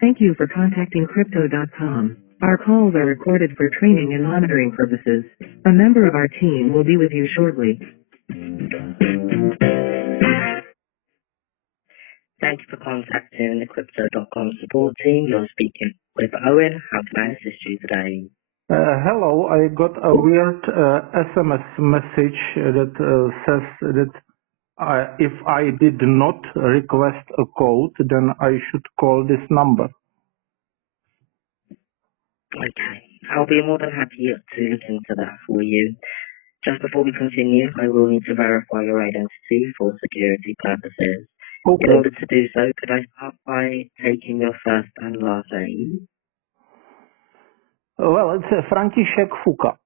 Thank you for contacting Crypto.com. Our calls are recorded for training and monitoring purposes. A member of our team will be with you shortly. Thank you for contacting the Crypto.com support team. You're speaking with Owen. How can I assist you today? Hello, I got a weird SMS message that says that if I did not request a code, then I should call this number. Okay, I'll be more than happy to look into that for you. Just before we continue, I will need to verify your identity for security purposes. Okay. In order to do so, could I start by taking your first and last name? Well, it's František Fuka.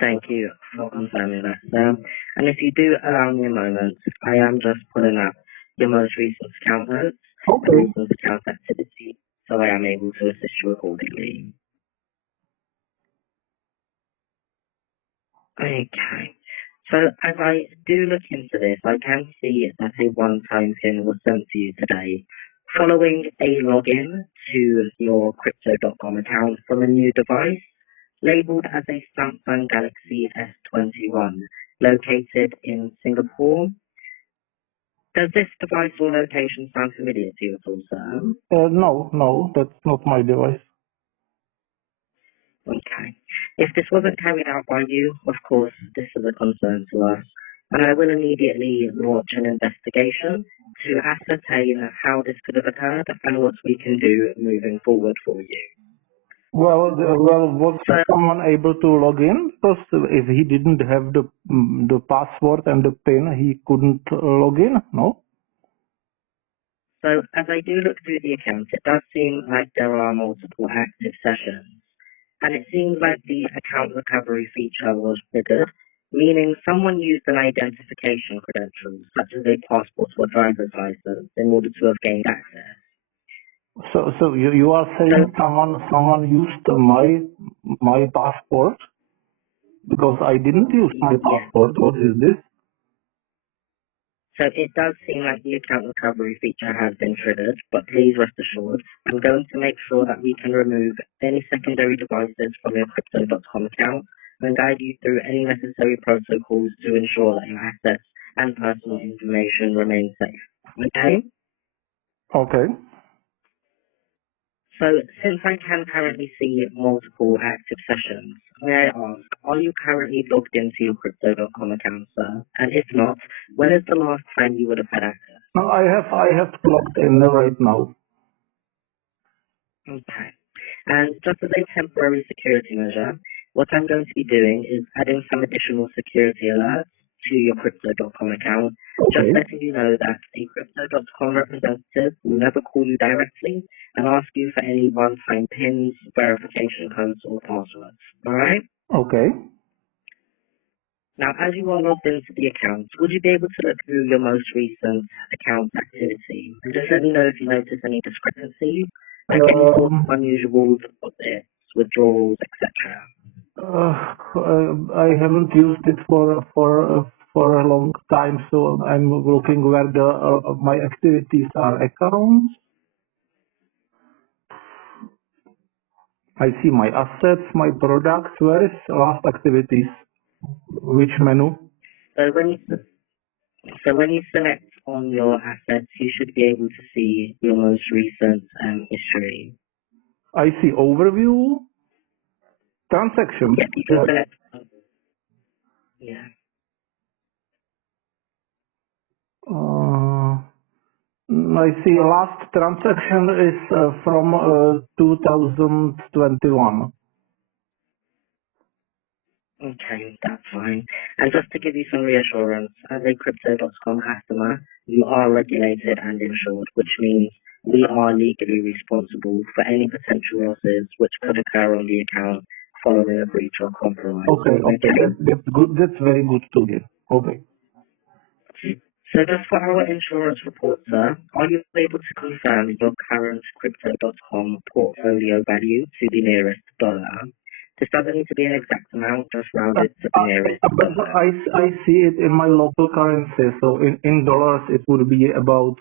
Thank you for confirming that, sir. And if you do allow me a moment, I am just pulling up your most recent account notes and Okay. recent account activity, so I am able to assist you accordingly. Okay. So as I do look into this, I can see that a one-time PIN was sent to you today following a login to your Crypto.com account from a new device labeled as a Samsung Galaxy S21 located in Singapore. Does this device or location sound familiar to you at all, sir? No, that's not my device. Okay. If this wasn't carried out by you, of course, this is a concern to us, and I will immediately launch an investigation to ascertain how this could have occurred and what we can do moving forward for you. Well, was someone able to log in? Because if he didn't have the password and the PIN, he couldn't log in. No. So as I do look through the account, it does seem like there are multiple active sessions. And it seems like the account recovery feature was triggered, meaning someone used an identification credential, such as a passport or driver's license, in order to have gained access. So you are saying someone used my passport because I didn't use my passport. What is this? So it does seem like the account recovery feature has been triggered, but please rest assured, I'm going to make sure that we can remove any secondary devices from your Crypto.com account and guide you through any necessary protocols to ensure that your assets and personal information remain safe. Okay? Okay. So since I can currently see multiple active sessions, may I ask, are you currently logged into your Crypto.com account, sir? And if not, when is the last time you would have had access? No, I have logged in right now. Okay. And just as a temporary security measure, what I'm going to be doing is adding some additional security alerts to your Crypto.com account, just letting you know that a Crypto.com representative will never call you directly and ask you for any one-time PINs, verification codes, or passwords. Alright? Okay. Now, as you are logged into the account, would you be able to look through your most recent account activity and just let me know if you notice any discrepancies, like any sort of unusual deposits, withdrawals, etc.? I haven't used it for a long time, so I'm looking where my activities are accounts. I see my assets, my products. Where is last activities? Which menu? So when you select on your assets, you should be able to see your most recent history. I see overview, transactions. Yeah, you can select. Yeah. I see last transaction is from 2021. Okay, that's fine. And just to give you some reassurance, as a Crypto.com customer, you are regulated and insured, which means we are legally responsible for any potential losses which could occur on the account following a breach or compromise. Okay. That's good. That's very good to hear. Okay. So just for our insurance report, sir, are you able to confirm your current Crypto.com portfolio value to the nearest dollar? This doesn't need to be an exact amount, just rounded to the nearest dollar. I see it in my local currency, so in dollars it would be about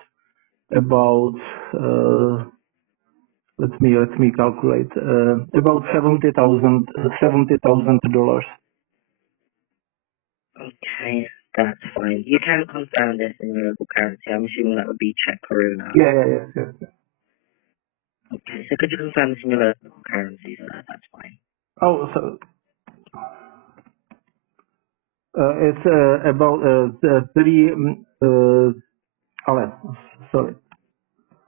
about let me calculate about $70,000. Okay, that's fine. You can confirm this in your local currency. I'm assuming that would be Czech koruna. Yes. Okay, so could you confirm this in your local currency? So that's fine. Oh, so it's about three. Sorry,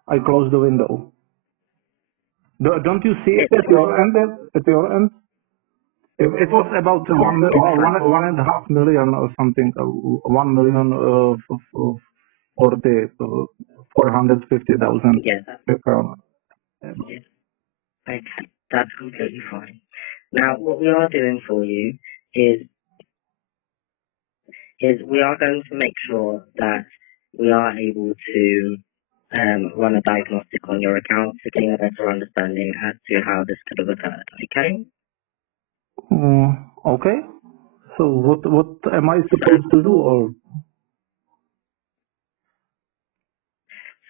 I closed the window. Don't you see it at your end? At your end? It was about one and a half million or something. 1,000,000 450,000 Yeah, krona. yeah. Okay, that's completely fine. Now, what we are doing for you is we are going to make sure that we are able to run a diagnostic on your account to gain a better understanding as to how this could have occurred. Okay? Okay. So what am I supposed to do? Or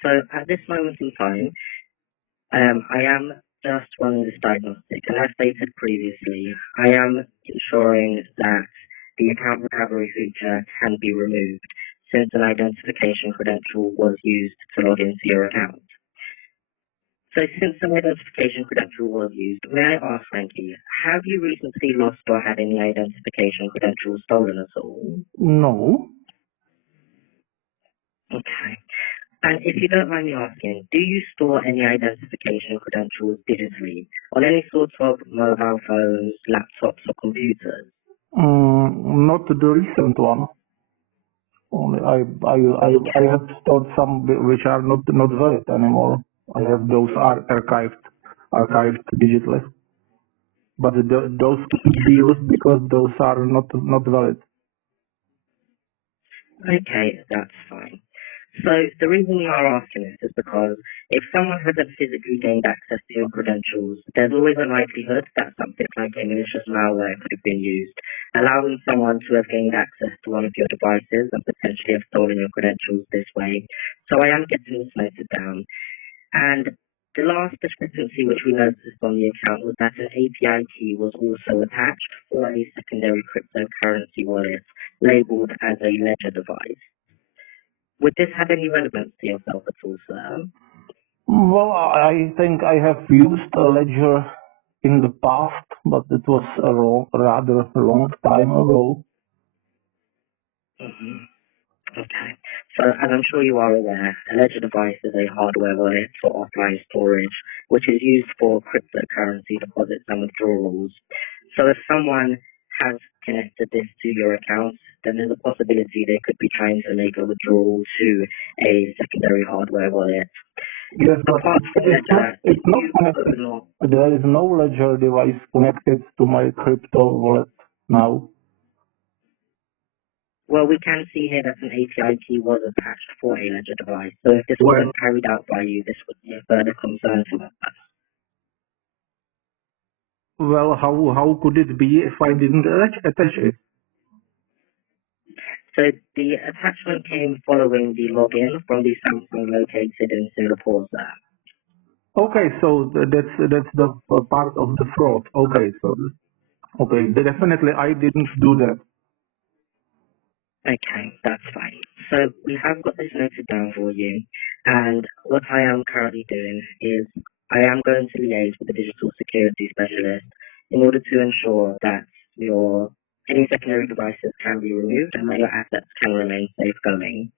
So at this moment in time, I am just running this diagnostic, and as stated previously, I am ensuring that the account recovery feature can be removed since an identification credential was used to log into your account. So since an identification credential was used, may I ask, Frankie, have you recently lost or had any identification credentials stolen at all? no. Okay. And if you don't mind me asking, do you store any identification credentials digitally on any sort of mobile phones, laptops, or computers? Not the recent one. Only I have stored some which are not valid anymore. I have those archived digitally, but those could be used because those are not valid. Okay, that's fine. So the reason we are asking this is because if someone hasn't physically gained access to your credentials, there's always a likelihood that something like a malicious malware could have been used, allowing someone to have gained access to one of your devices and potentially have stolen your credentials this way. So I am getting this noted down. And the last discrepancy which we noticed on the account was that an API key was also attached for a secondary cryptocurrency wallet labeled as a Ledger device. Would this have any relevance to yourself at all, sir? Well, I think I have used a ledger in the past, but it was a rather long time ago. Mm-hmm. Okay. So, as I'm sure you are aware, a Ledger device is a hardware wallet for offline storage, which is used for cryptocurrency deposits and withdrawals. So, if someone has connected this to your account, then there's a possibility they could be trying to make a withdrawal to a secondary hardware wallet. Yes, but Apart from Ledger, it's if not you connected. open up, There is no ledger device connected to my crypto wallet now. well, we can see here that an API key was attached for a Ledger device. So if this Well, wasn't carried out by you, this would be a further concern to us. well, how could it be if I didn't attach it? So the attachment came following the login from the Samsung located in Singapore, sir. Okay, so that's the part of the fraud. Okay, definitely I didn't do that. Okay, that's fine. So we have got this noted down for you, and what I am currently doing is I am going to liaise with the digital security specialist in order to ensure that your any secondary devices can be removed and that your assets can remain safe going.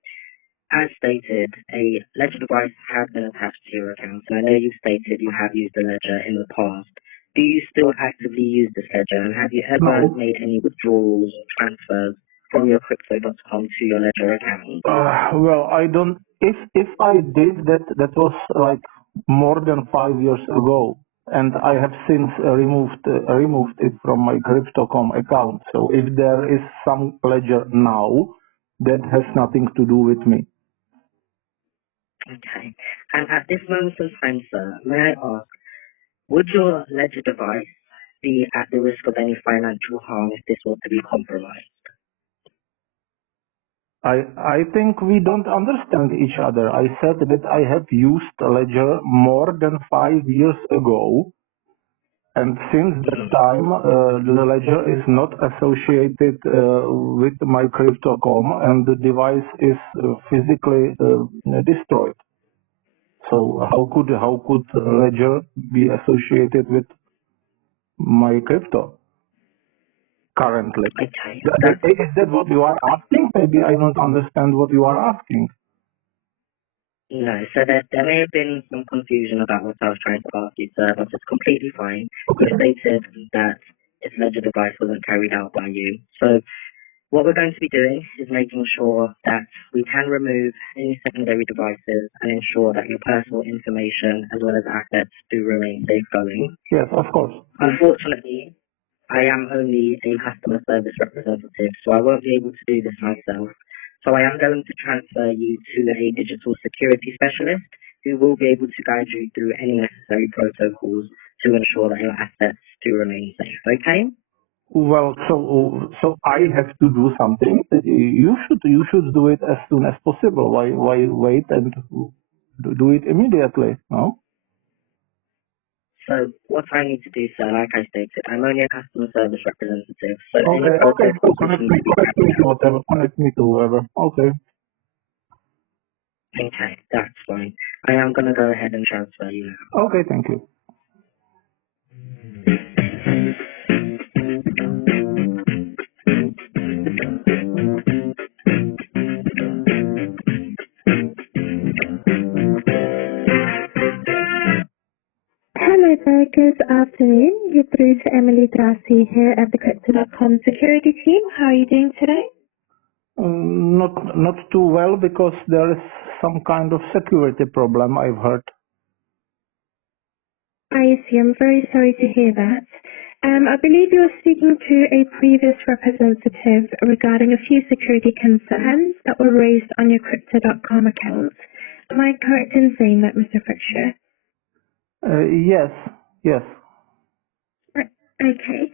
As stated, a Ledger device has been attached to your account, and I know you stated you have used a Ledger in the past. Do you still actively use this Ledger, and have you ever No. made any withdrawals or transfers from your crypto.com to your Ledger account? Well, I don't. If I did that, that was like more than 5 years ago, and I have since removed it from my Crypto.com account. So if there is some ledger now, that has nothing to do with me. Okay. And at this moment in time, sir, may I ask, would your Ledger device be at the risk of any financial harm if this was to be compromised? I think we don't understand each other. I said that I have used Ledger more than 5 years ago, and since that time, the Ledger is not associated with my crypto.com, and the device is physically destroyed. So how could Ledger be associated with my crypto currently? Okay, Is that what you are asking? Maybe I don't understand what you are asking. no, so there may have been some confusion about what I was trying to ask you, sir, but it's completely fine. You stated that this Ledger device wasn't carried out by you. So what we're going to be doing is making sure that we can remove any secondary devices and ensure that your personal information as well as assets do remain safe going. Yes, of course. Unfortunately, I am only a customer service representative, so I won't be able to do this myself. So I am going to transfer you to a digital security specialist who will be able to guide you through any necessary protocols to ensure that your assets do remain safe. Okay? Well, so I have to do something. You should do it as soon as possible. Why wait and do it immediately? No. So what I need to do, sir, like I stated, I'm only a customer service representative. So any Okay. So protocols connect me to whatever. Connect me to whoever. Okay. okay, that's fine. I am going to go ahead and transfer you now. Okay. Thank you. Hello there, good afternoon. You're through to Emily Drassi here at the Crypto.com security team. How are you doing today? Not too well because there is some kind of security problem, I've heard. I see. I'm very sorry to hear that. I believe you were speaking to a previous representative regarding a few security concerns that were raised on your Crypto.com account. Am I correct in saying that, Mr. Fritzsche? Yes. Yes. Right. Okay.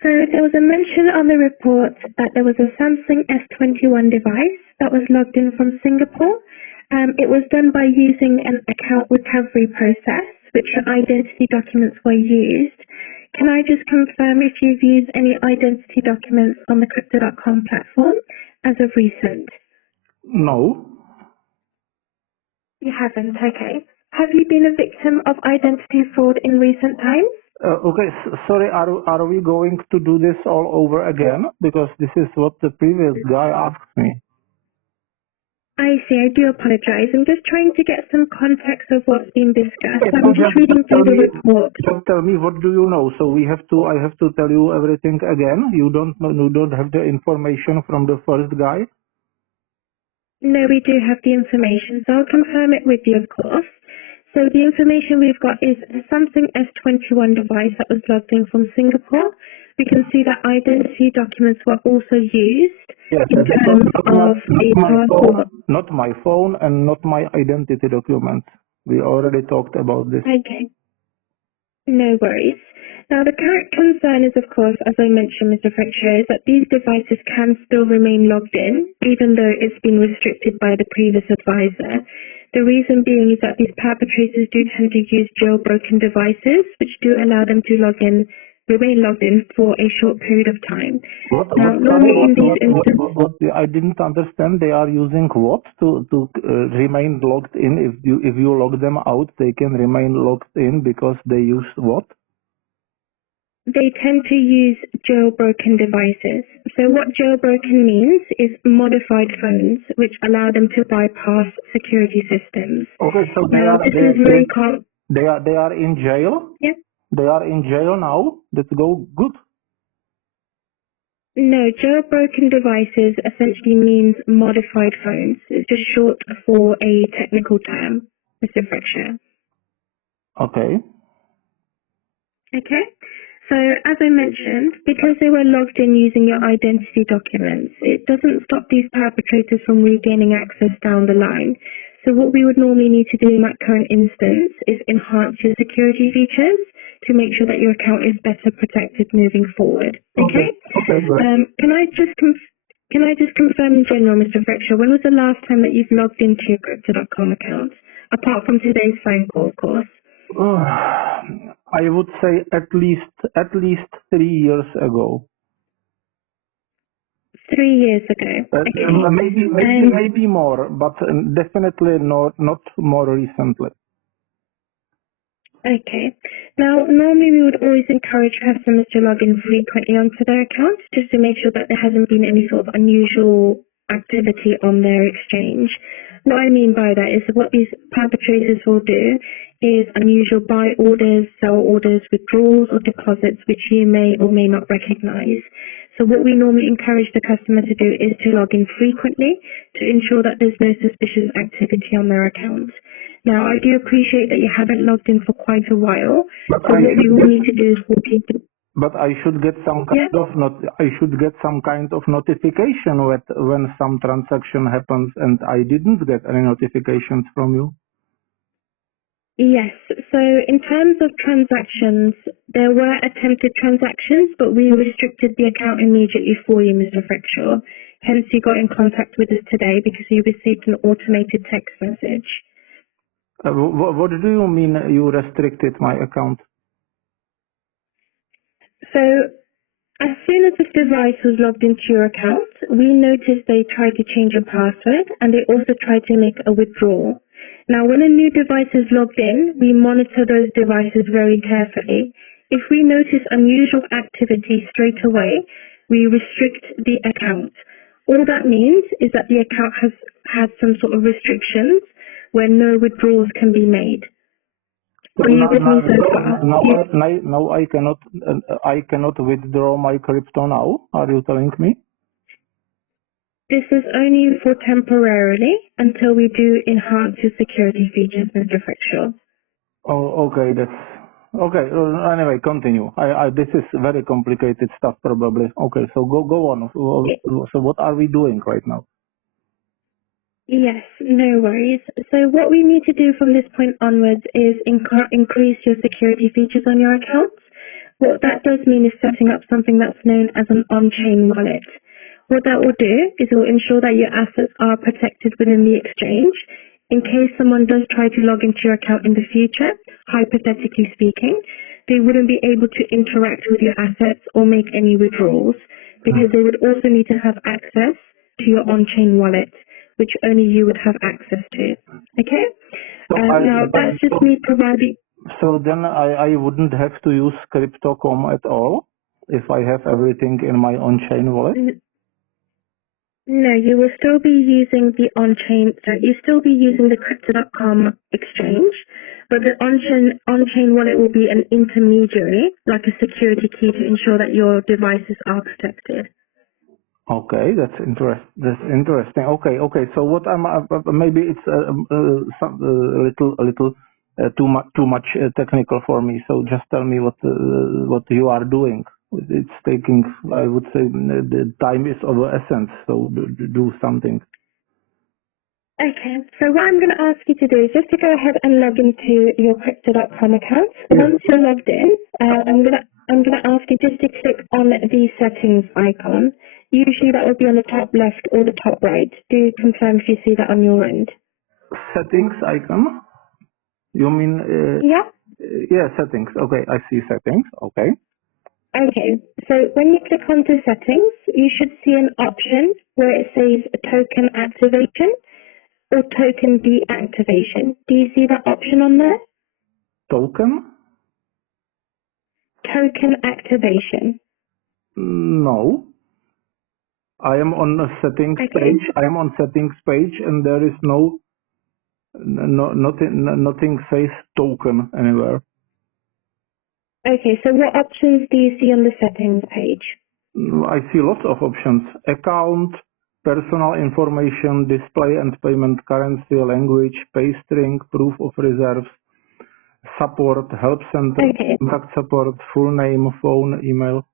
So there was a mention on the report that there was a Samsung S21 device that was logged in from Singapore. It was done by using an account recovery process, which your identity documents were used. Can I just confirm if you've used any identity documents on the Crypto.com platform as of recent? No. You haven't, okay. Have you been a victim of identity fraud in recent times? Okay. Sorry. Are we going to do this all over again? Because this is what the previous guy asked me. I see. I do apologize. I'm just trying to get some context of what's being discussed. Okay, I'm just reading through the report. Just tell me, what do you know? So I have to tell you everything again. You don't have the information from the first guy. No, we do have the information, so I'll confirm it with you, of course. So the information we've got is a Samsung S21 device that was logged in from Singapore. We can see that identity documents were also used in terms of a passport. Not my phone and not my identity documents. We already talked about this. Okay. No worries. Now, the current concern is, of course, as I mentioned, Mr. Fritzsche, is that these devices can still remain logged in, even though it's been restricted by the previous advisor. The reason being is that these perpetrators do tend to use jailbroken devices, which do allow them to remain logged in for a short period of time. I didn't understand. They are using what to remain logged in? If you log them out, they can remain logged in because they use what? They tend to use jailbroken devices. So what jailbroken means is modified phones, which allow them to bypass security systems. Okay, so they are in jail? Yeah. They are in jail now? That's good. No, jailbroken devices essentially means modified phones. It's just short for a technical term, Mr. Fritzsche. Okay. Okay. So, as I mentioned, because they were logged in using your identity documents, it doesn't stop these perpetrators from regaining access down the line. So what we would normally need to do in that current instance is enhance your security features to make sure that your account is better protected moving forward. Okay? Okay. Can I just Can I just confirm in general, Mr. Frexher, when was the last time that you've logged into your Crypto.com account? Apart from today's phone call, of course. I would say at least 3 years ago. 3 years ago. Okay. Maybe more, but definitely not more recently. Okay. Now, normally we would always encourage customers to log in frequently onto their account just to make sure that there hasn't been any sort of unusual activity on their exchange. What I mean by that is what these perpetrators will do is unusual buy orders, sell orders, withdrawals or deposits which you may or may not recognize. So what we normally encourage the customer to do is to log in frequently to ensure that there's no suspicious activity on their account. Now, I do appreciate that you haven't logged in for quite a while, so what we will need to do is walk you through. But I should get some kind of notification when some transaction happens, and I didn't get any notifications from you. Yes. So in terms of transactions, there were attempted transactions, but we restricted the account immediately for you, Mr. Frickshaw. Hence, you got in contact with us today because you received an automated text message. What do you mean you restricted my account? So as soon as this device was logged into your account, we noticed they tried to change your password and they also tried to make a withdrawal. Now, when a new device is logged in, we monitor those devices very carefully. If we notice unusual activity straight away, we restrict the account. All that means is that the account has had some sort of restrictions where no withdrawals can be made. Are you with me so far? No, I cannot withdraw my crypto now. Are you telling me? This is only for temporarily until we do enhance your security features, Mr. Frickshaw. Oh, okay, that's okay. Anyway, continue. This is very complicated stuff, probably. Okay, so go on. So what are we doing right now? Yes, no worries. So what we need to do from this point onwards is increase your security features on your accounts. What that does mean is setting up something that's known as an on-chain wallet. What that will do is it will ensure that your assets are protected within the exchange. In case someone does try to log into your account in the future, hypothetically speaking, they wouldn't be able to interact with your assets or make any withdrawals because they would also need to have access to your on-chain wallet, which only you would have access to. Okay? Now, that's just me providing... So then I wouldn't have to use Crypto.com at all if I have everything in my on-chain wallet? No, you will still be using the on-chain... So you'll still be using the Crypto.com exchange, but the on-chain wallet will be an intermediary, like a security key to ensure that your devices are protected. Okay, that's interesting. Okay. So what maybe it's a little too much technical for me. So just tell me what you are doing. It's taking, I would say, the time is of essence. So do something. Okay, so what I'm going to ask you to do is just to go ahead and log into your Crypto.com account. Once you're logged in, I'm going to ask you just to click on the settings icon. Usually that will be on the top left or the top right. Do confirm if you see that on your end. Settings icon? You mean? Yeah. Yeah, settings. Okay, I see settings. Okay. Okay, so when you click onto settings, you should see an option where it says token activation or token deactivation. Do you see that option on there? Token? Token activation. No. I am on the settings page. I am on settings page, and there is nothing says token anywhere. Okay, so what options do you see on the settings page? I see lots of options. Account, personal information, display and payment currency, language, pay string, proof of reserves, support, help center, contact support, full name, phone, email.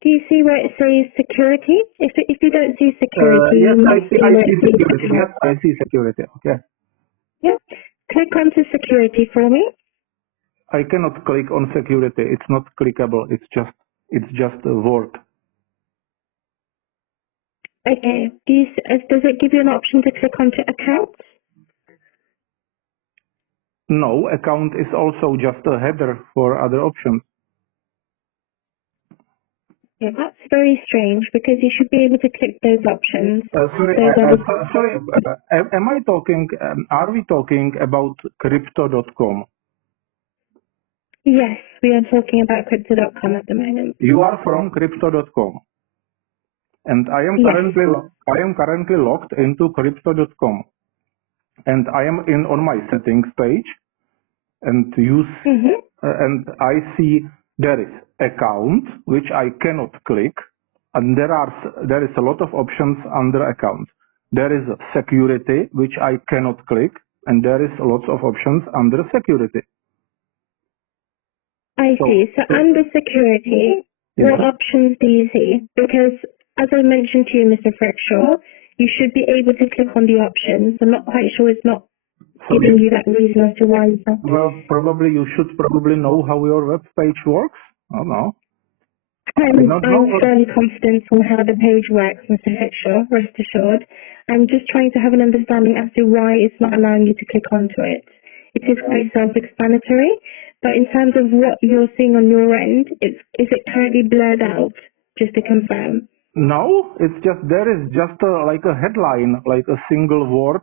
Do you see where it says security? If you don't see security, yes, you I might see security. Yes, I see security. Okay. Yeah. Click onto security for me. I cannot click on security. It's not clickable. It's just a word. Okay. Does it give you an option to click onto account? No, account is also just a header for other options. Yeah, that's very strange because you should be able to click those options. Am I talking, are we talking about crypto.com? Yes, we are talking about crypto.com at the moment. You are from crypto.com. And I am currently logged into crypto.com. And I am on my settings page and and I see there is account, which I cannot click, and there is a lot of options under account. There is security, which I cannot click, and there is lots of options under security. I see. So under security, what options do you see? Because as I mentioned to you, Mr. Frickshaw, you should be able to click on the options. I'm not quite sure it's not giving you that reason as to why. Well, probably you should know how your web page works. I don't know. I'm fairly confident on how the page works, Mr. Frickshaw, rest assured. I'm just trying to have an understanding as to why it's not allowing you to click onto it. It is quite self-explanatory, but in terms of what you're seeing on your end, is it currently blurred out, just to confirm? No, it's just, there is just like a headline, like a single word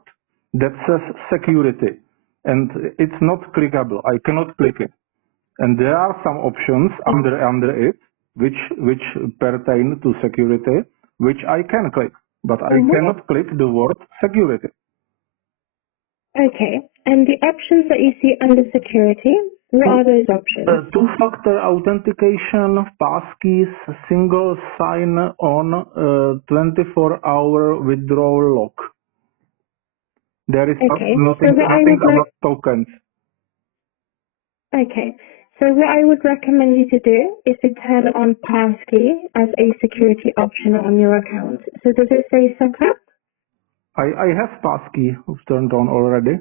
that says security. And it's not clickable. I cannot click it. And there are some options under it, which pertain to security, which I can click. But I cannot click the word security. Okay. And the options that you see under security, what are those options? Two-factor authentication, passkeys, single sign-on, 24-hour withdrawal lock. There is nothing about tokens. Okay. So what I would recommend you to do is to turn on passkey as a security option on your account. So does it say set up? I have passkey turned on already.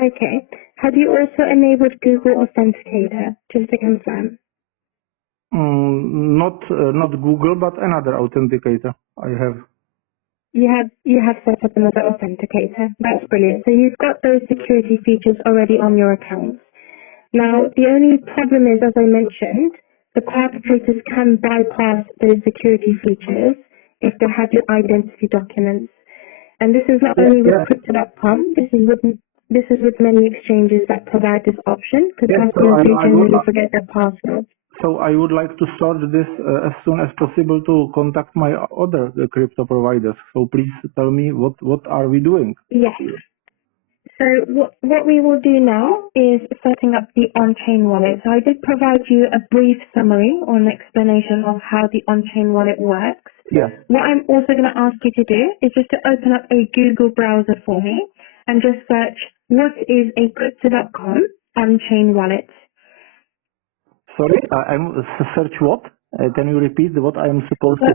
Okay. Have you also enabled Google Authenticator, just to confirm? Not Google, but another authenticator I have. You have set up another authenticator. That's brilliant. So you've got those security features already on your account. Now, the only problem is, as I mentioned, the perpetrators can bypass those security features if they have your identity documents. And this is not only with Crypto.com, this is with many exchanges that provide this option, because customers do generally forget their passwords. So I would like to start this as soon as possible to contact my other crypto providers. So please tell me what are we doing? Yes. So what we will do now is setting up the on-chain wallet. So I did provide you a brief summary or an explanation of how the on-chain wallet works. Yes. What I'm also going to ask you to do is just to open up a Google browser for me and just search what is a crypto.com on-chain wallet. Sorry, I'm search what? Can you repeat what I am supposed to?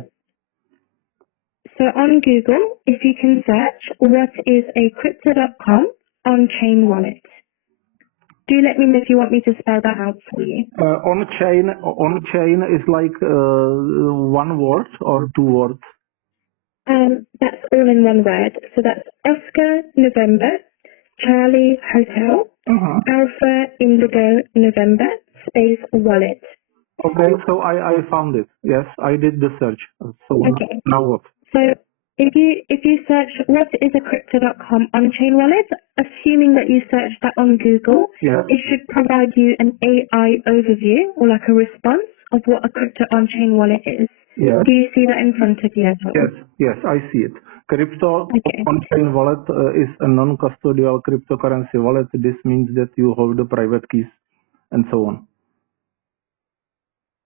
So on Google, if you can search what is a crypto.com on-chain wallet. Do let me know if you want me to spell that out for you. On-chain is like one word or two words? That's all in one word. So that's Oscar November, Charlie Hotel, Alpha Indigo November, space wallet. Okay, so I found it. Yes, I did the search. So now what? So if you search what is a crypto.com on-chain wallet, assuming that you search that on Google, it should provide you an AI overview or like a response of what a crypto on-chain wallet is. Yes. Do you see that in front of you as well? Yes, I see it. Crypto on-chain wallet is a non-custodial cryptocurrency wallet. This means that you hold the private keys and so on.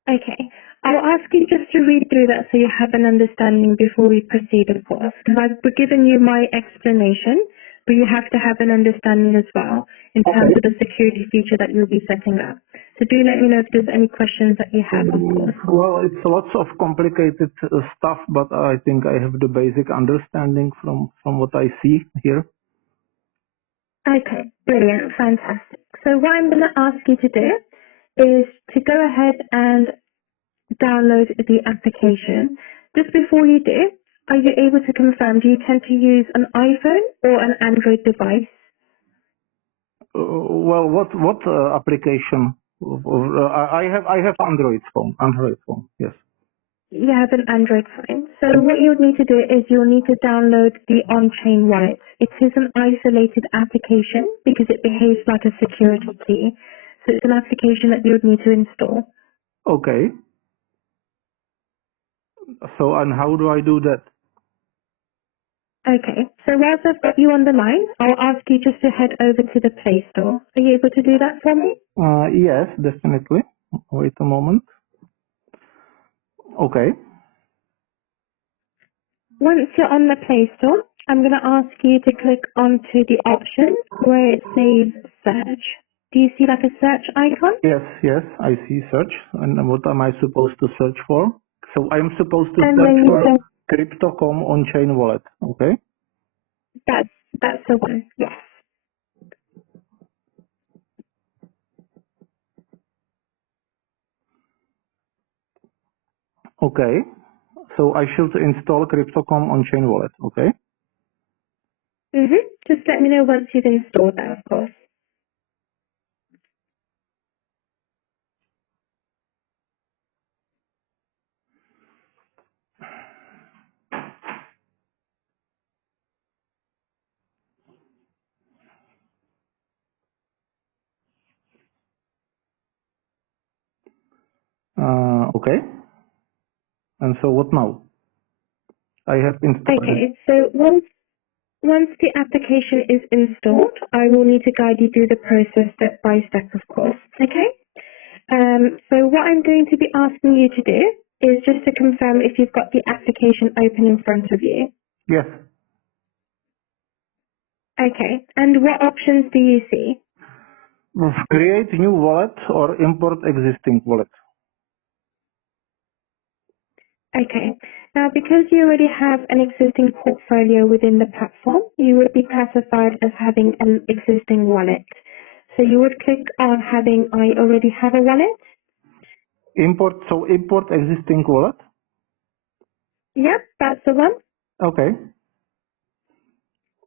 Okay. I'll ask you just to read through that so you have an understanding before we proceed, of course, because I've given you my explanation, but you have to have an understanding as well in terms of the security feature that you'll be setting up. So do let me know if there's any questions that you have, of course. Well, it's lots of complicated stuff, but I think I have the basic understanding from what I see here. Okay, brilliant, fantastic. So what I'm going to ask you to do is to go ahead and download the application. just before you do, are you able to confirm, do you tend to use an iPhone or an Android device? Well, what application? I have Android phone. Android phone. Yes. You have an Android phone. So what you'll need to do is you'll need to download the on-chain wallet. It is an isolated application because it behaves like a security key. So it's an application that you would need to install. Okay. So, and how do I do that? Okay, so whilst I've got you on the line, I'll ask you just to head over to the Play Store. Are you able to do that for me? Yes, definitely. Wait a moment. Okay. Once you're on the Play Store, I'm going to ask you to click onto the option where it says search. Do you see like a search icon? Yes, I see search. And what am I supposed to search for? So I'm supposed to And search then you for can, Crypto.com on-chain wallet. Okay. that's the one, yes. Okay. So I should install Crypto.com on-chain wallet. Okay. Just let me know once you've installed that, of course. Okay. And so what now? I have installed it. Okay, so once the application is installed, I will need to guide you through the process step by step, of course. Okay? So what I'm going to be asking you to do is just to confirm if you've got the application open in front of you. Yes. Okay, and what options do you see? Create new wallet or import existing wallet. Okay, now because you already have an existing portfolio within the platform, you would be classified as having an existing wallet. So you would click on having I already have a wallet. Import existing wallet. Yep, that's the one. Okay.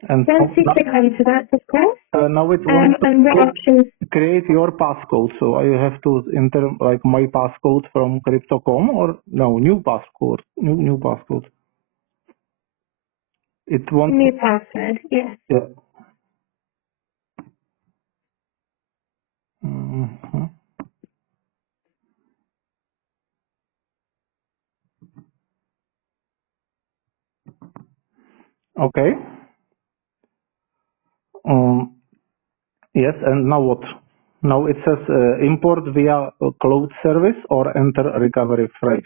And Once you click onto that, of course, now it wants and what to options? create your passcode. So I have to enter like my passcode from Crypto.com or no, new passcode. New passcode. It wants. New password, yes. Yeah. Mhm. Okay. Yes, and now what? Now it says import via cloud service or enter recovery phrase.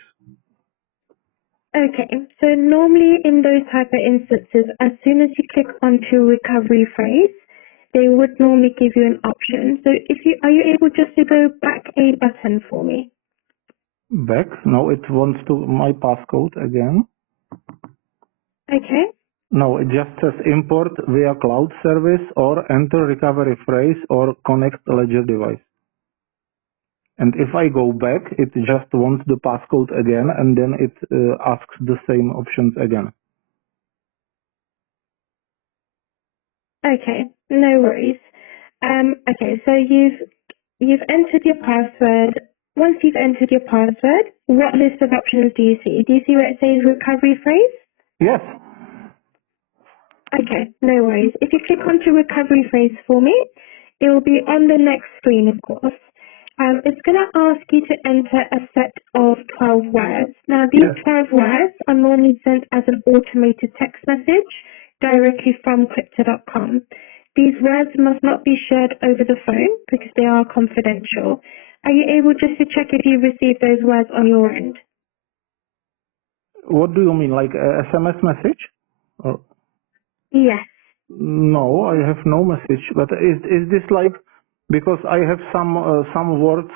Okay, so normally in those type of instances, as soon as you click onto recovery phrase, they would normally give you an option. So are you able just to go back a button for me? Back. Now it wants to my passcode again. Okay, No, it just says import via cloud service or enter recovery phrase or connect Ledger device. And if I go back, it just wants the passcode again, and then it asks the same options again. okay, no worries. Okay, so you've entered your password. Once you've entered your password, what list of options do you see? Do you see where it says recovery phrase? Yes. Okay, no worries. If you click onto recovery phrase for me, it will be on the next screen, of course. It's going to ask you to enter a set of 12 words. Now, these 12 words are normally sent as an automated text message directly from crypto.com. These words must not be shared over the phone because they are confidential. Are you able just to check if you received those words on your end? What do you mean, like a SMS message? Or, Yes. no, I have no message. But is this like because I have some words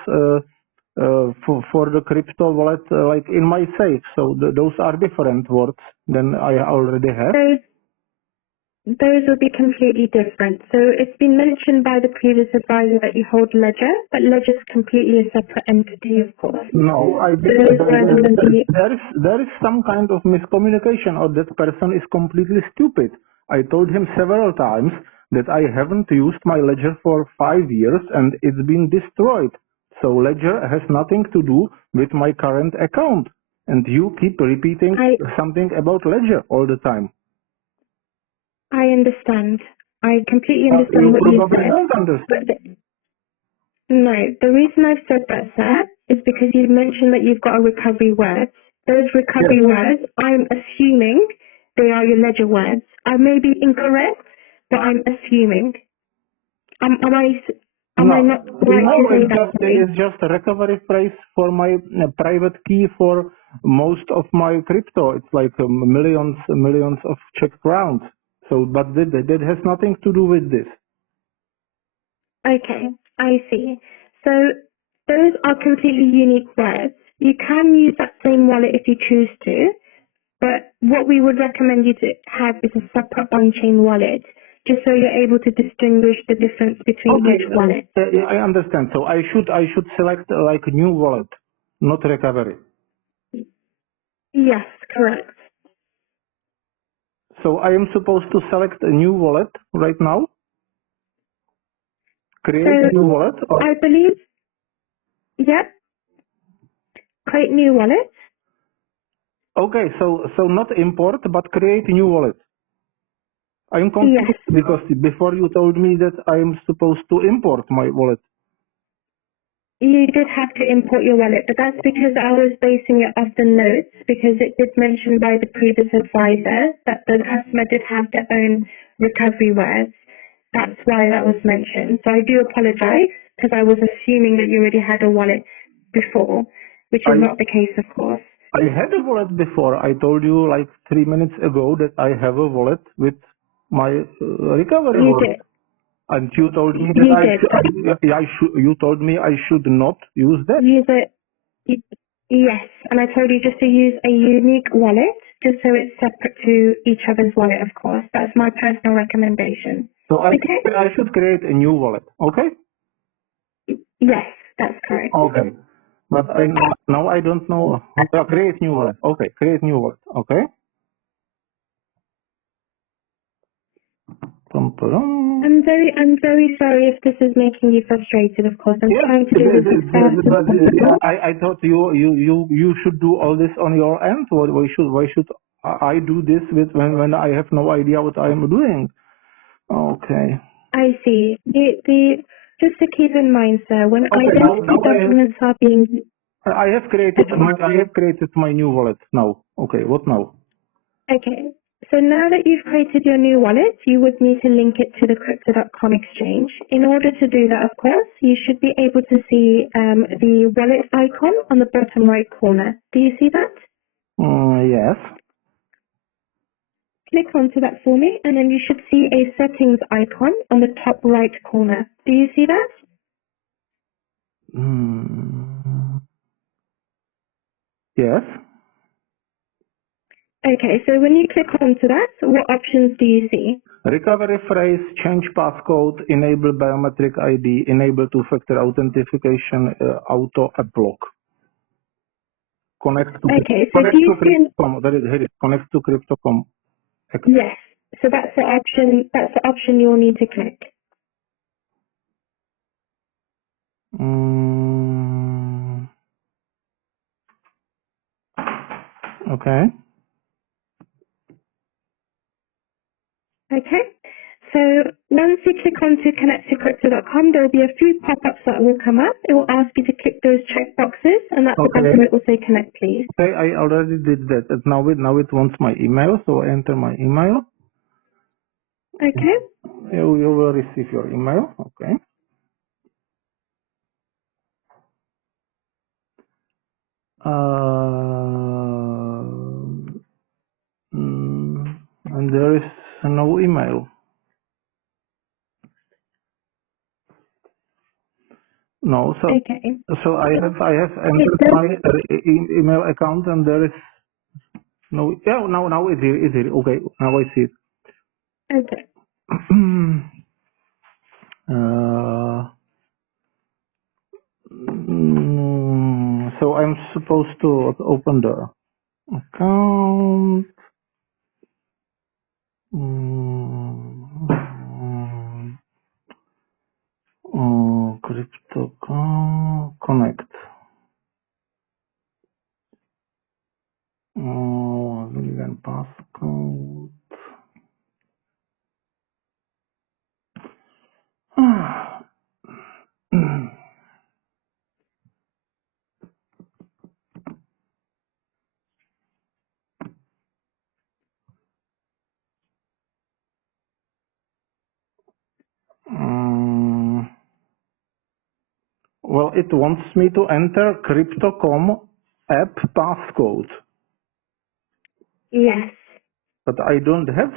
for the crypto wallet like in my safe, so those are different words than I already have. So those will be completely different. So it's been mentioned by the previous advisor that you hold Ledger, but Ledger is completely a separate entity, of course. No, there is some kind of miscommunication, or that person is completely stupid. I told him several times that I haven't used my Ledger for 5 years and it's been destroyed. So Ledger has nothing to do with my current account. And you keep repeating something about Ledger all the time. I understand. I completely understand what you said. Don't understand. No, the reason I've said that, sir, is because you mentioned that you've got a recovery word. Those recovery words, I'm assuming they are your Ledger words. I may be incorrect, but I'm assuming. Am I not right to say that? It's just a recovery phrase for my private key for most of my crypto. It's like millions of Czech crowns. So, but that has nothing to do with this. Okay, I see. So those are completely unique words. You can use that same wallet if you choose to, but what we would recommend you to have is a separate on-chain wallet, just so you're able to distinguish the difference between each wallet. I understand. So I should select like a new wallet, not recovery. Yes, correct. So I am supposed to select a new wallet right now? Create a new wallet? Or? I believe, yep. Create new wallet. Okay, so not import, but create a new wallet. I am confused because before you told me that I am supposed to import my wallet. You did have to import your wallet, but that's because I was basing it off the notes, because it did mention by the previous advisor that the customer did have their own recovery words. That's why that was mentioned. So I do apologize, because I was assuming that you already had a wallet before, which is not the case, of course. I had a wallet before. I told you like 3 minutes ago that I have a wallet with my recovery wallet. Did. And you told me that you told me I should not use that. Use it. Yes, and I told you just to use a unique wallet, just so it's separate to each other's wallet, of course. That's my personal recommendation. So I should create a new wallet, okay? Yes, that's correct. Okay. But now I don't know. Create new wallet. Okay, create new wallet. Okay. I'm very sorry if this is making you frustrated. Of course, I'm trying to do this as fast as possible. I thought you should do all this on your end. Why should I do this when I have no idea what I am doing? Okay. I see. Just to keep in mind, sir, when identity documents are being... I have created my new wallet now. Okay, what now? Okay. So now that you've created your new wallet, you would need to link it to the crypto.com exchange. In order to do that, of course, you should be able to see the wallet icon on the bottom right corner. Do you see that? Yes. Click onto that for me, and then you should see a settings icon on the top right corner. Do you see that? Yes. Okay, so when you click onto that, what options do you see? Recovery phrase, change passcode, enable biometric ID, enable two-factor authentication, auto block. Connect to crypto.com. There is connect to crypto.com. Yes. So that's the option. That's the option you'll need to click. Okay. Okay. So once you click onto connect to crypto.com, there will be a few pop-ups that will come up. It will ask you to click those check boxes, and that's the button that will say connect, please. Okay, I already did that. Now it wants my email, so I enter my email. Okay. You will receive your email. Okay. And there is no email. No, so I have entered my email account and there is no. Yeah, now it's here. Okay, now I see it. Okay. So I'm supposed to open the account. Crypto connect. Again, passcode. Well, it wants me to enter Crypto.com app passcode, Yes. but I don't have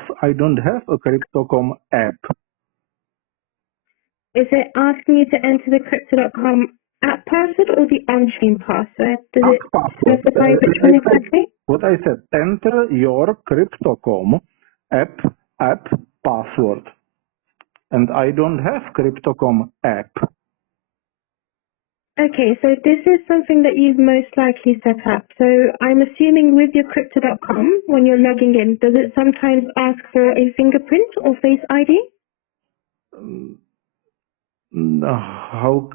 a Crypto.com app. Is it asking you to enter the crypto.com app password or the on-chain password? Does App it password. specify which one exactly? What I said, enter your Crypto.com app password, and I don't have Crypto.com app. Okay, so this is something that you've most likely set up. So I'm assuming with your crypto.com, when you're logging in, does it sometimes ask for a fingerprint or face ID? How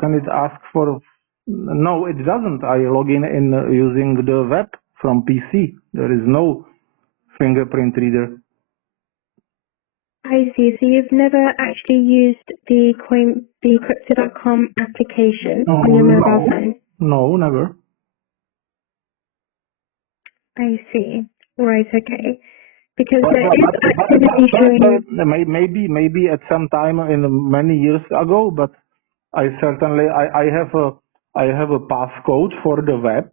can it ask for? No, it doesn't. I log in using the web from PC. There is no fingerprint reader. I see. So you've never actually used the crypto.com application on your mobile phone? No, never. I see. Right, okay. Because there is activity showing. Maybe at some time in many years ago, but I certainly I have a passcode for the web,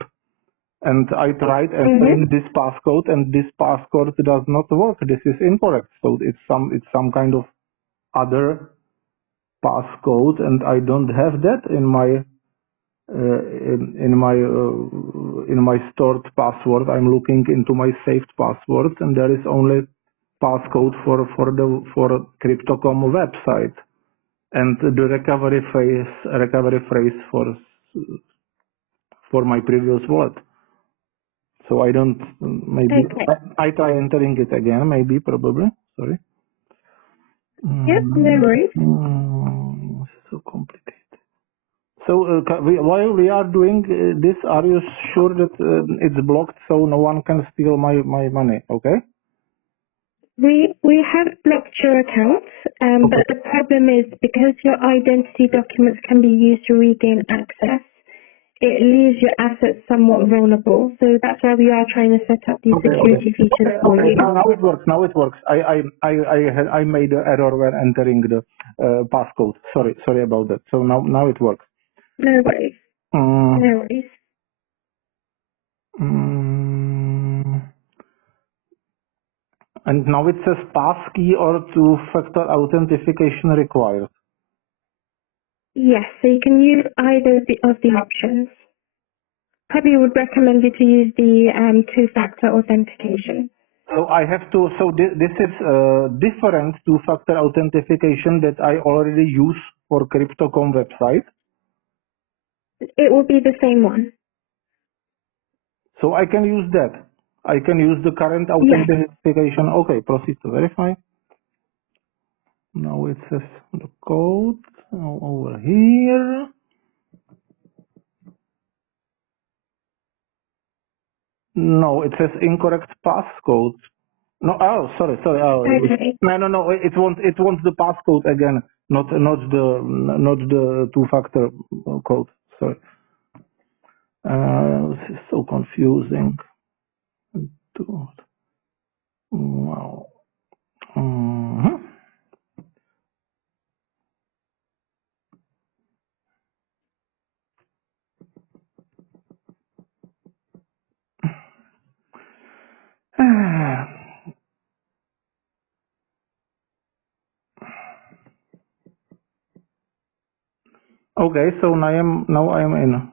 and I tried entering this passcode, and this passcode does not work. This is incorrect. So it's some kind of other passcode, and I don't have that in my in my stored password. I'm looking into my saved passwords, and there is only passcode for Crypto.com website, and the recovery phrase for my previous wallet. So I don't. Maybe Okay. I try entering it again. Maybe probably. Sorry. Yep, no worries. So complicated. So while we are doing this, are you sure that it's blocked so no one can steal my money? Okay. We have blocked your account, but the problem is because your identity documents can be used to regain access, it leaves your assets somewhat vulnerable. So that's why we are trying to set up these security features for you. Now it works. Now it works. I made an error when entering the passcode. Sorry about that. So now it works. No worries. Mm, No worries. mm, and now it says passkey or two-factor authentication required. Yes, so you can use either of the options. Probably would recommend you to use the two-factor authentication. So I have to. So this is different two-factor authentication that I already use for Crypto.com website. It will be the same one. So I can use that. I can use the current Yes. authentication. Okay, proceed to verify. Now it says the code over here. No, it says incorrect passcode. No, oh, sorry. Oh, Okay. no. It wants the passcode again, not the two-factor code. Sorry. This is so confusing. Wow. Mhm. Okay, so now I am in.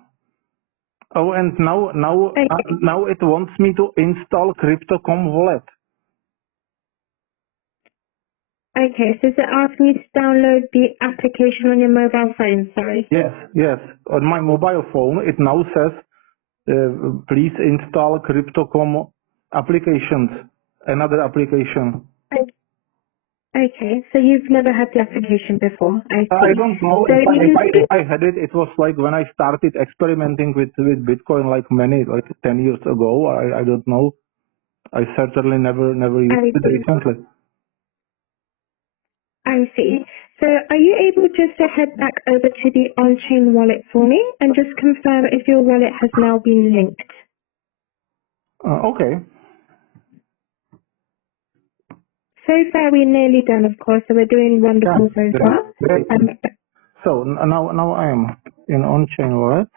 Oh, and Okay. now it wants me to install Crypto.com wallet. Okay, so is it asking you to download the application on your mobile phone? Sorry. Yes, yes. On my mobile phone, it now says, please install Crypto.com applications, another application. Okay, so you've never had the application before. I I see. don't know So if I had it. It was like when I started experimenting with Bitcoin, like 10 years ago. I don't know. I certainly never used it recently. I see. So are you able just to head back over to the on-chain wallet for me and just confirm if your wallet has now been linked? Okay. So far we're nearly done, of course, so we're doing wonderful so far. Great. So now I am in on-chain wallet.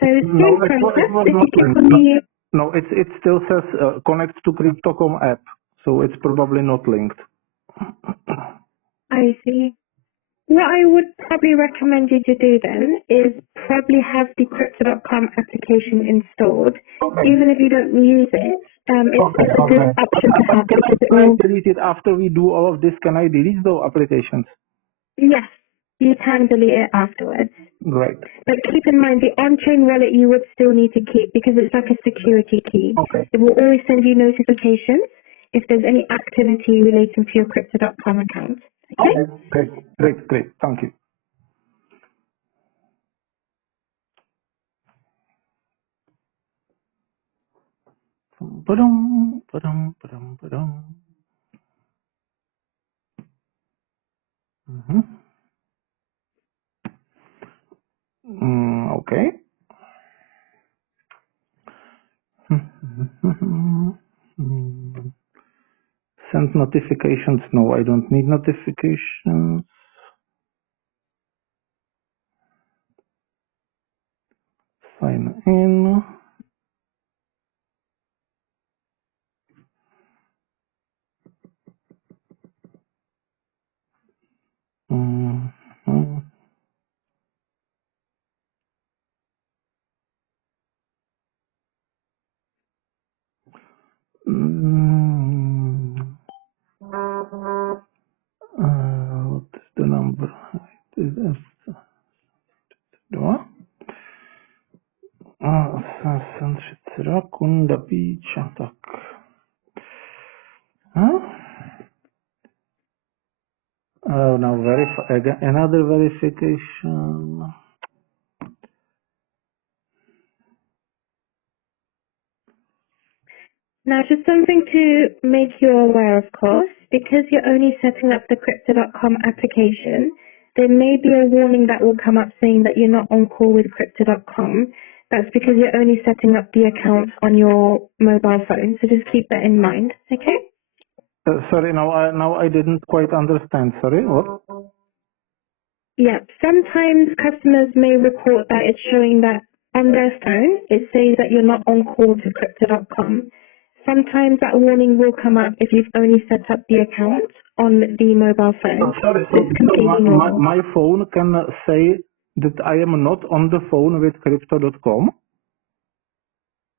So same process, if you click on the... No, it still says connect to Crypto.com app, so it's probably not linked. I see. What I would probably recommend you to do then is probably have the Crypto.com application installed. Even if you don't use it, it's a good option to have because it will... Delete it after we do all of this. Can I delete those applications? Yes, you can delete it afterwards. Great. But keep in mind, the on-chain wallet you would still need to keep because it's like a security key. Okay. It will always send you notifications if there's any activity relating to your Crypto.com account. Okay? Great. Thank you. Ba-dum, ba-dum, ba-dum, ba-dum. Mhm. Okay. Send notifications. No, I don't need notifications. Sign in. Mhm. Mm. What is the number? It is S2. Jsem 32, kunda píča, tak. Huh? Now again, another verification. Now, just something to make you aware, of course, because you're only setting up the Crypto.com application, there may be a warning that will come up saying that you're not on call with Crypto.com. That's because you're only setting up the account on your mobile phone, so just keep that in mind, okay? Sorry, now I didn't quite understand. Sorry, what? Yeah, sometimes customers may report that it's showing that on their phone, it says that you're not on call to Crypto.com. Sometimes that warning will come up if you've only set up the account on the mobile phone. Sorry, It's completely normal. my phone can say that I am not on the phone with Crypto.com.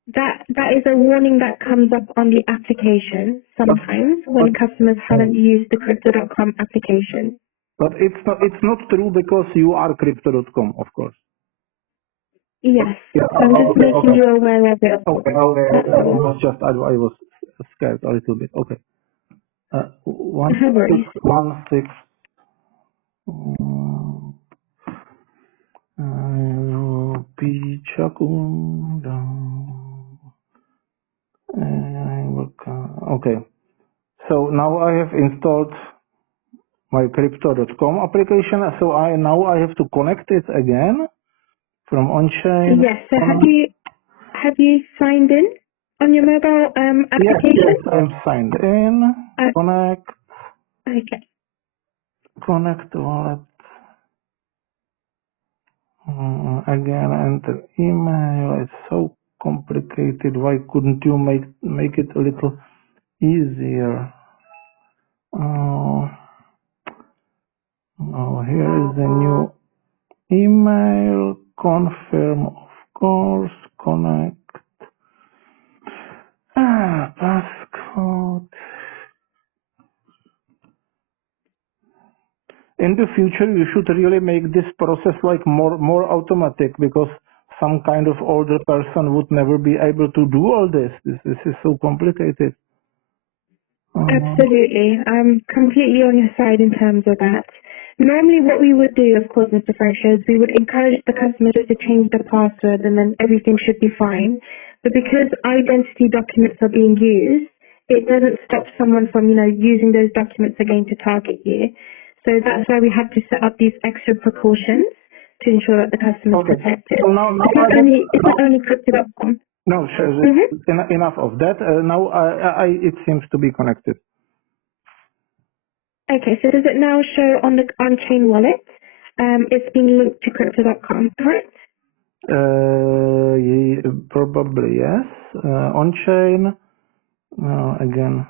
That is a warning that comes up on the application sometimes when customers haven't used the Crypto.com application. But it's not true because you are Crypto.com, of course. Yes, Yeah, so I'm just making you aware of it. Okay. I was scared a little bit. Okay. No worries. 1 6 Pichakunda. Okay. So now I have installed my Crypto.com application. So now I have to connect it again from on-chain. Yes, so have you signed in on your mobile application? Yes, I'm signed in. Okay. Connect wallet. Again, enter email. It's so complicated. Why couldn't you make it a little easier? Oh, here is the new email. Confirm, of course. Connect. Passcode. in the future you should really make this process like more automatic, because some kind of older person would never be able to do all this. This is so complicated. Absolutely. I'm completely on your side in terms of that. Normally what we would do, of course, Mr. Fresher, is we would encourage the customer just to change the password and then everything should be fine. But because identity documents are being used, it doesn't stop someone from, using those documents again to target you. So that's why we have to set up these extra precautions to ensure that the customer is protected. So now it's not only crypto.com. No, sure. Enough of that. Now it seems to be connected. Okay, so does it now show on the on-chain wallet? It's being linked to crypto.com, correct? Probably yes. On-chain. Again,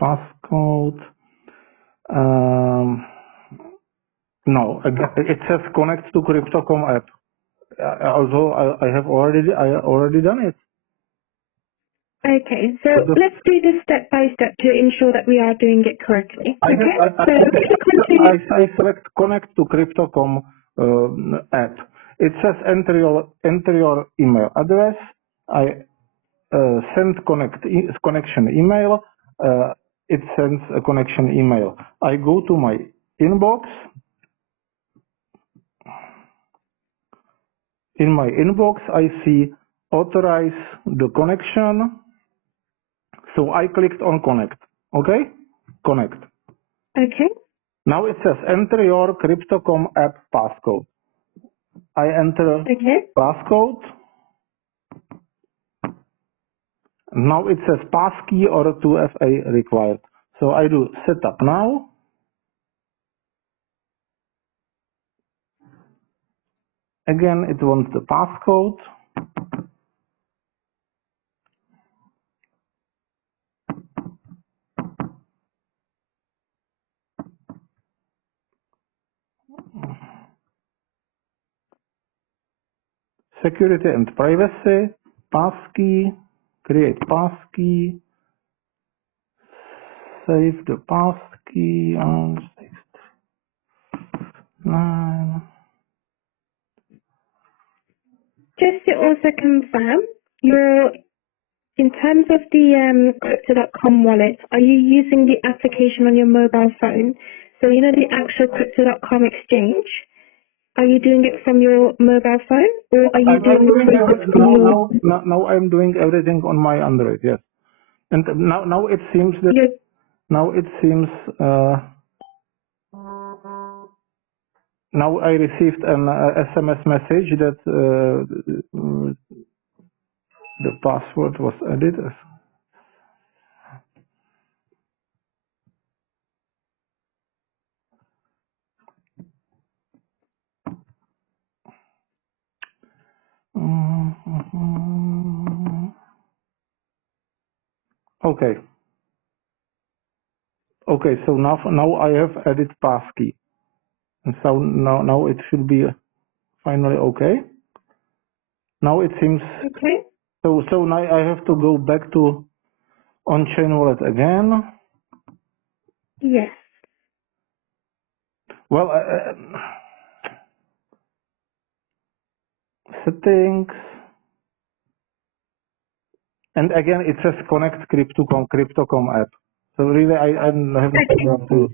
passcode. No, again, it says connect to Crypto.com app. Although I have already done it. Okay, so let's do this step by step to ensure that we are doing it correctly. Okay, I select connect to Crypto.com app. It says enter your email address. I send connection email. It sends a connection email. I go to my inbox. In my inbox, I see authorize the connection. So I clicked on connect. Okay? Connect. Okay. Now it says enter your Crypto.com app passcode. I enter passcode. Now it says passkey or 2FA required. So I do setup now. Again, it wants the passcode. Security and privacy, passkey, create passkey, save the passkey on 9. Just to also confirm, in terms of the Crypto.com wallet, are you using the application on your mobile phone? So the actual Crypto.com exchange, are you doing it from your mobile phone, or are you doing it from your... Now I'm doing everything on my Android, yes. And now it seems that now I received an SMS message that the password was edited. Okay. Okay, so now I have added passkey. And so now it should be finally okay. Now it seems okay. So now I have to go back to on-chain wallet again. Yes. Well, settings, and again it says connect Crypto.com app. So really I haven't to.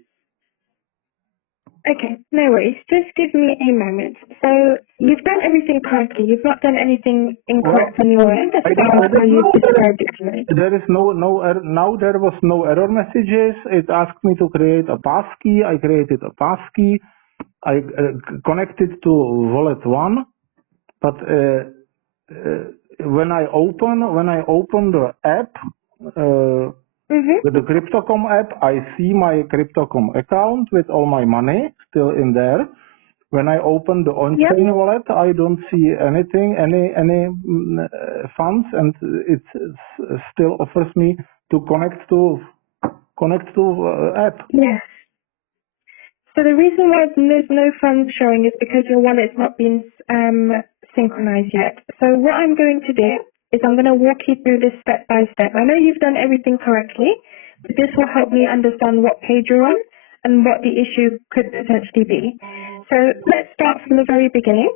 Okay, no worries. Just give me a moment. So you've done everything correctly. You've not done anything incorrect on your end. That's how you described it to me. There is no error. Now there was no error messages. It asked me to create a passkey. I created a passkey. I connected to wallet 1, but when I open the app. With the Crypto.com app, I see my Crypto.com account with all my money still in there. When I open the on-chain wallet, I don't see anything, any funds, and it still offers me to connect to app. Yes. So the reason why there's no funds showing is because your wallet's not been synchronized yet. So what I'm going to do is I'm going to walk you through this step by step. I know you've done everything correctly, but this will help me understand what page you're on and what the issue could potentially be. So let's start from the very beginning.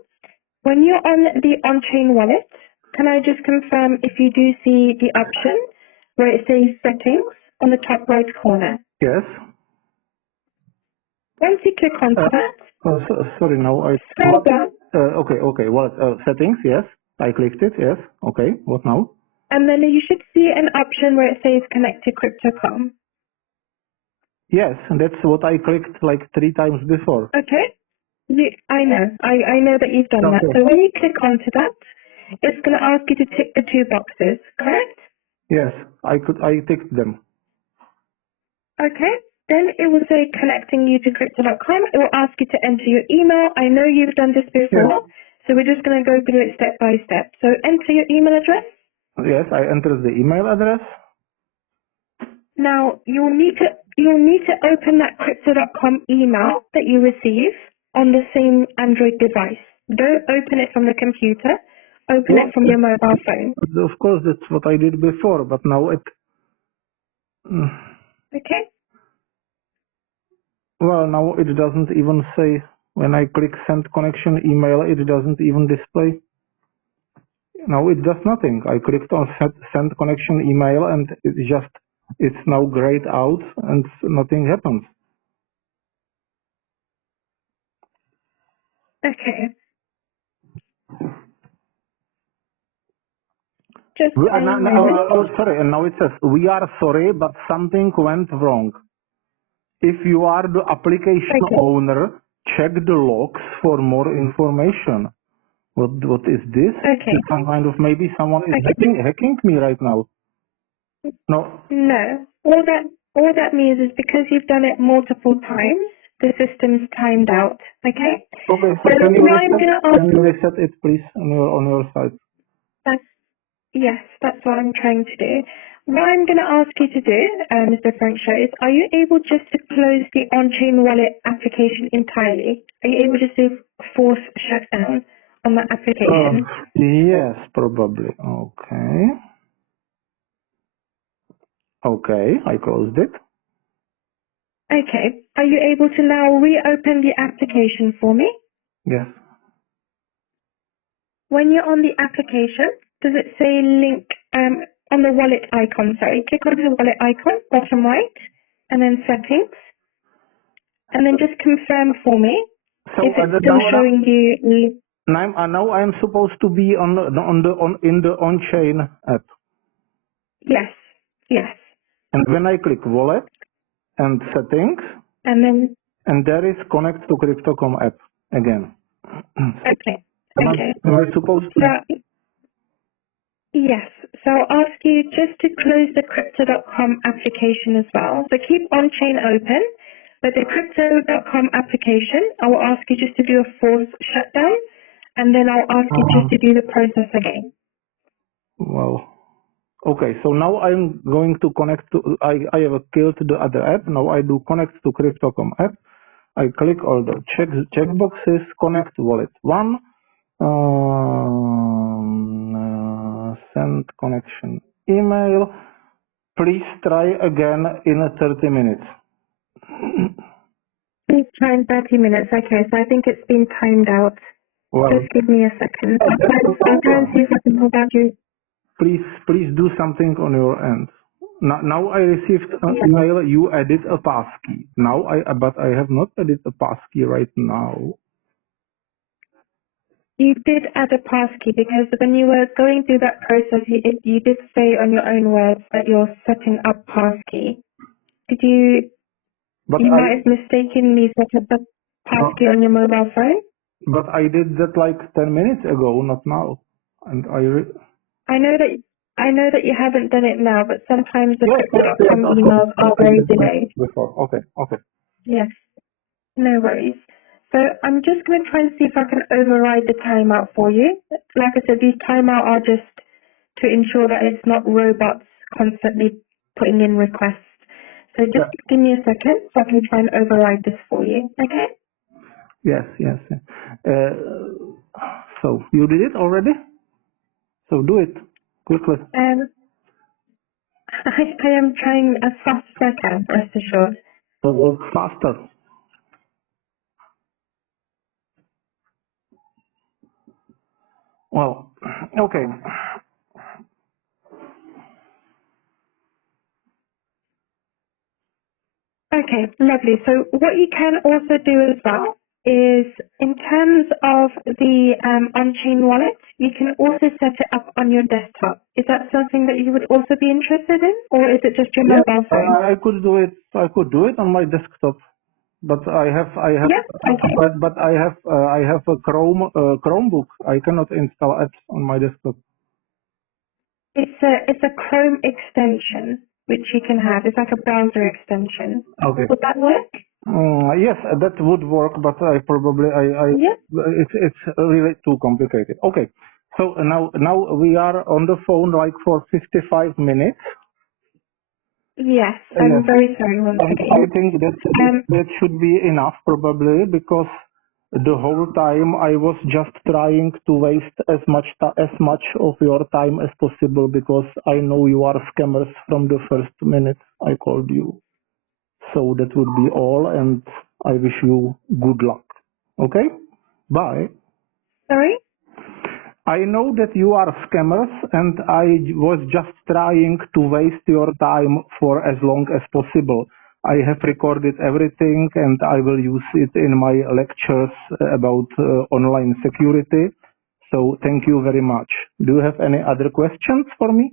When you're on the on-chain wallet, can I just confirm if you do see the option where it says settings on the top right corner? Yes. Once you click onto that, Sorry, now I... scroll down, Okay. Well, settings, yes. I clicked it, yes. Okay, what now? and then you should see an option where it says connect to Crypto.com. Yes, that's what I clicked like 3 times before. Okay? I know that you've done that. Okay. So when you click onto that, it's going to ask you to tick the 2 boxes, correct? Yes, I ticked them. Okay. Then it will say connecting you to Crypto.com. It will ask you to enter your email. I know you've done this before, so we're just going to go through it step by step. So enter your email address. Yes, I entered the email address. Now you'll need to open that Crypto.com email that you receive on the same Android device. Don't open it from the computer. Open it from your mobile phone. Of course, that's what I did before, but now it... Okay? Well, now it doesn't even say, when I click send connection email, it doesn't even display. No, it does nothing. I clicked on send connection email and it's now grayed out and nothing happens. Okay. Just sorry, and now it says, we are sorry, but something went wrong. If you are the application owner, check the logs for more information. What is this? Okay. Some kind of, maybe someone is hacking me right now. No. No. All that means is because you've done it multiple times, the system's timed out. Okay? Okay, so can you reset it please on your side? Yes, that's what I'm trying to do. What I'm going to ask you to do, Mr. Franco, is are you able just to close the on-chain wallet application entirely? Are you able just to force shutdown on that application? Yes, probably. Okay. Okay, I closed it. Okay. Are you able to now reopen the application for me? Yes. When you're on the application, does it say link on the wallet icon? Sorry, click on the wallet icon, bottom right, and then settings, and then just confirm for me if it's still showing you. Now I'm supposed to be in the on-chain app. Yes, yes. And when I click wallet and settings, And there is connect to Crypto.com app again. okay. Am I supposed to? Yes. So I'll ask you just to close the Crypto.com application as well. So keep on-chain open, but the Crypto.com application, I will ask you just to do a force shutdown, and then I'll ask you just to do the process again. Well, okay. So now I'm going to connect to. I have killed the other app. Now I do connect to Crypto.com app. I click all the check boxes. Connect wallet 1. Send connection email. Please try again in 30 minutes. Please try in 30 minutes. Okay, so I think it's been timed out. Well, just give me a second. I'll try and see if I can hold out you. Please do something on your end. Now I received an email. You added a passkey. But I have not added a passkey right now. You did add a passkey because when you were going through that process, you did say on your own words that you're setting up passkey. Did you? You might have mistakenly set up the passkey on your mobile phone. But I did that like 10 minutes ago, not now. And I know that you haven't done it now, but sometimes the Crypto.com emails are very delayed. Okay. Yes, no worries. So I'm just going to try and see if I can override the timeout for you. Like I said, these timeout are just to ensure that it's not robots constantly putting in requests. So just give me a second so I can try and override this for you, okay? Yes. So you did it already? So do it quickly. I am trying as fast as I can, rest assured. work faster. Well, okay. Okay, lovely. So what you can also do as well is in terms of the on-chain wallet, you can also set it up on your desktop. Is that something that you would also be interested in, or is it just your Yeah, mobile phone? I could do it. I could do it on my desktop, but I have, Yes. Okay. but I have a Chromebook. I cannot install apps on my desktop. It's a Chrome extension which you can have. It's like a browser extension. Okay. Would that work? Yes, that would work, but I probably Yes. it's really too complicated. Okay, so now we are on the phone like for 55 minutes. Yes. Yes, I'm very sorry once and again. I think that should be enough probably, because the whole time I was just trying to waste as much of your time as possible, because I know you are scammers from the first minute I called you. So that would be all, and I wish you good luck. Okay? Bye. Sorry? I know that you are scammers, and I was just trying to waste your time for as long as possible. I have recorded everything, and I will use it in my lectures about online security. So thank you very much. Do you have any other questions for me?